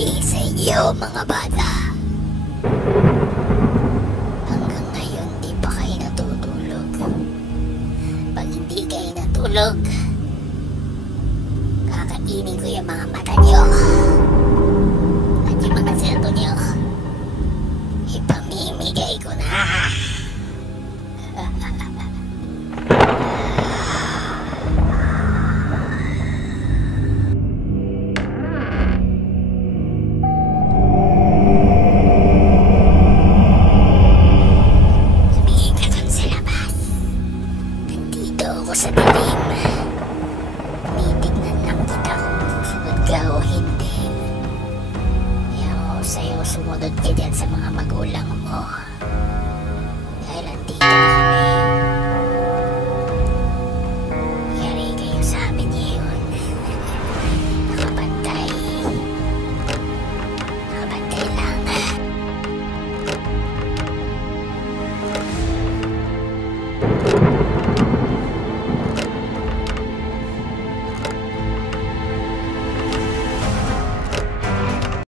sasabihin sa inyo, mga bata. Hanggang ngayon, di pa kayo natutulog. Pag hindi kayo natulog, kakainin ko yung mga mata nyo. At yung mga selto nyo, ipamimigay ko na. Ako sa dilim. Tinitignan lang kita kung susunod ka o hindi. Kaya ako sa'yo, sumunod ka dyan sa mga magulang mo.